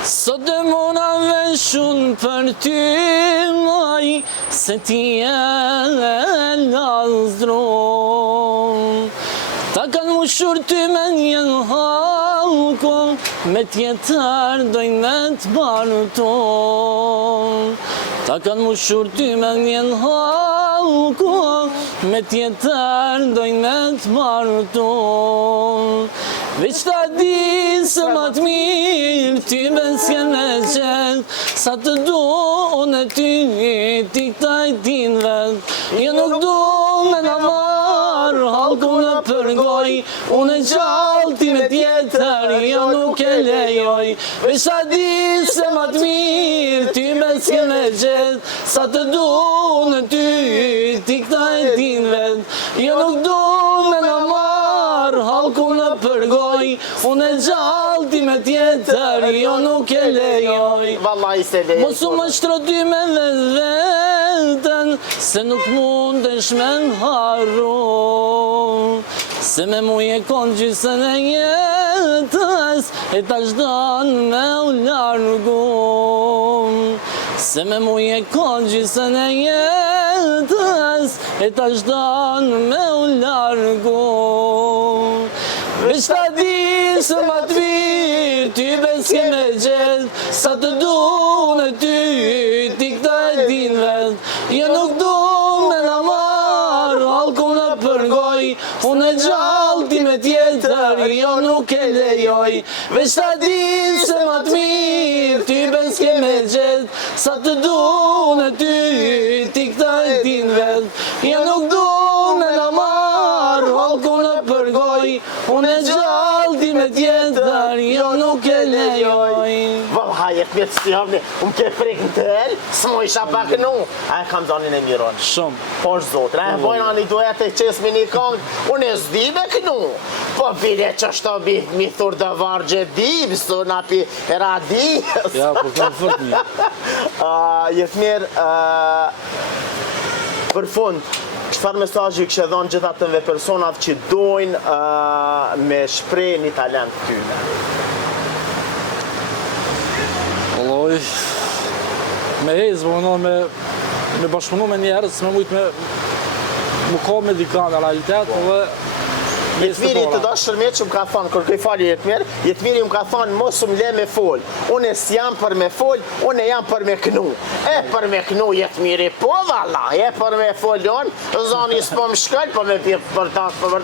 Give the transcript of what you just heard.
Sot dhe mona veshun për ty maj, se ti e lazdron. Ta kanë mushur ty me njën halko, me tjetër dojnë me të baruton. Ta kanë mushur ty me njën halko, me tjetër dojnë me të baruton. Veç ta di se ma të mirë, ty ben s'ken me qenë, sa të du unë e ty, ti këtaj tin vet. Jo nuk du me na marë, halku në përgoj, unë e gjallë ti me tjetër, jo nuk e lejoj. Veç ta di se ma të mirë, ty ben s'ken me qenë, sa të du unë e ty, ti këtaj tin vet. Jo nuk du me na marë, halku në përgoj, unë e gjallë ti me tjetër, jo nuk e lejoj. Mosu më shtroti me vetën, se nuk mundesh me n'harru, se me mu je konë gjysën e jetës, e ta shdan me u largu. Se me mu je konë gjysën e jetës, e ta shdan me u largu. Veç ta di se ma të mirë, ty ben s'ke me gjithë, sa të du në ty, ti këta e din vet. Jo nuk du me na marë, halku në përgoj, unë e gjallë ti me tjetër, jo nuk e lejoj. Veç ta di se ma të mirë, ty ben s'ke me gjithë, sa të du në ty, ti këta e din vet. Jo nuk du me na marë, halku në përgoj, unë e gjallë ti me tjetër, jo nuk e lejoj. Valla, jetë me të stjavni, unë ke prek në të el, s'mo isha pak nu. A e kam zonin e miron. Shumë. Po është zotë, a e bojnë anë i duhet e qesmi një kongë, unë e s'di me kënu. Po bile që është mi thur dhe vargje dibë, së na pi era dijës. Ja, po këmë fërt një. Jetë mirë, për fund, çfarë mesazhi kështë dhonë gjitha të personat që dojnë me shprej një talent tyne? Alloj, me hezë, me bashkëpunu me njerës, me mujtë me më ka me dikane realitet, dhe Jetmiri të da shërmet që më ka thonë, kërkoj fali Jetmir, Jetmiri më ka thonë mos më le me fol. Unë s'jam për me fol, unë jam për me kënu. E për me kënu Jetmiri, po valla, e për me fol unë, zoni s'po më shkëll, po me për ta për